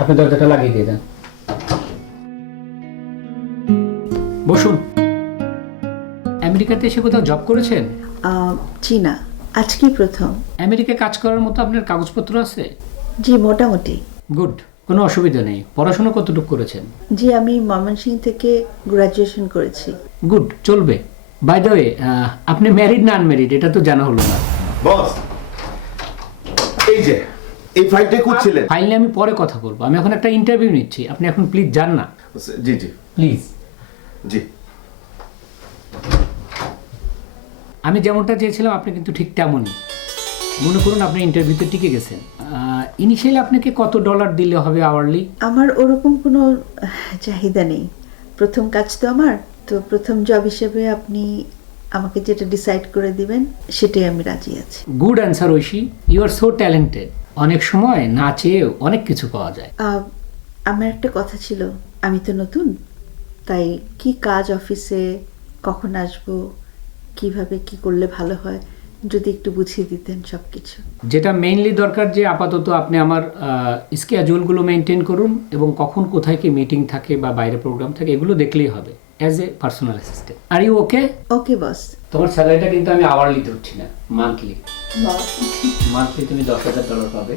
আপনি দরজাটা লাগিয়ে দিয়ে দেন। বসুন। আমেরিকাতে এসে কোথাও জব করেছেন? জি না, আজকেই প্রথম। আমেরিকায় কাজ করার মতো আপনার কাগজপত্র আছে? জি মোটামুটি। গুড, কোনো অসুবিধা নেই। পড়াশোনা কতটুকু করেছেন? জি আমি ময়মনসিংহ থেকে গ্রাজুয়েশন করেছি। গুড, চলবে। বাই দ্য ওয়ে, আপনি ম্যারিড না আনম্যারিড এটা তো জানা হলো না। বস, এই যে এই ফাইলটা করছিলেন। ফাইল নিয়ে আমি পরে কথা বলবো, আমি এখন একটা ইন্টারভিউ নিচ্ছি। আপনি এখন প্লিজ যান না। জি জি প্লিজ। জি। আমি যেমনটা চেয়েছিলাম আপনি কিন্তু ঠিক তেমনই। মনে করুন আপনি ইন্টারভিউতে টিকে গেছেন। ইনিশিয়ালি আপনাকে কত ডলার দিলে হবে আওয়ারলি? আমার ওরকম কোনো চাহিদা নেই, প্রথম কাজ তো আমার, তো প্রথম জব হিসেবে আপনি আমাকে যেটা ডিসাইড করে দিবেন সেটাই আমি রাজি আছি। Good answer Oishi, you are so talented. অনেক সময় না চেয়েও অনেক কিছু পাওয়া যায়। আমার একটা কথা ছিল, আমি তো নতুন, তাই কি কাজ অফিসে, কখন আসবো, কিভাবে কি করলে ভালো হয়, যদি একটু বুঝিয়ে দিতেন সব কিছু। যেটা মেইনলি দরকার যে আপাতত আপনি আমার স্কেজুয়ালগুলো মেনটেন করুন এবং কখন কোথায় কি মিটিং থাকে বা বাইরে প্রোগ্রাম থাকে এগুলো দেখলেই হবে as a personal assistant. Are you okay? Okay boss. তোমার স্যালারিটা কিন্তু আমি আওয়ারলি ধরছি না, মান্থলি। মান্থলি তুমি $10,000 পাবে।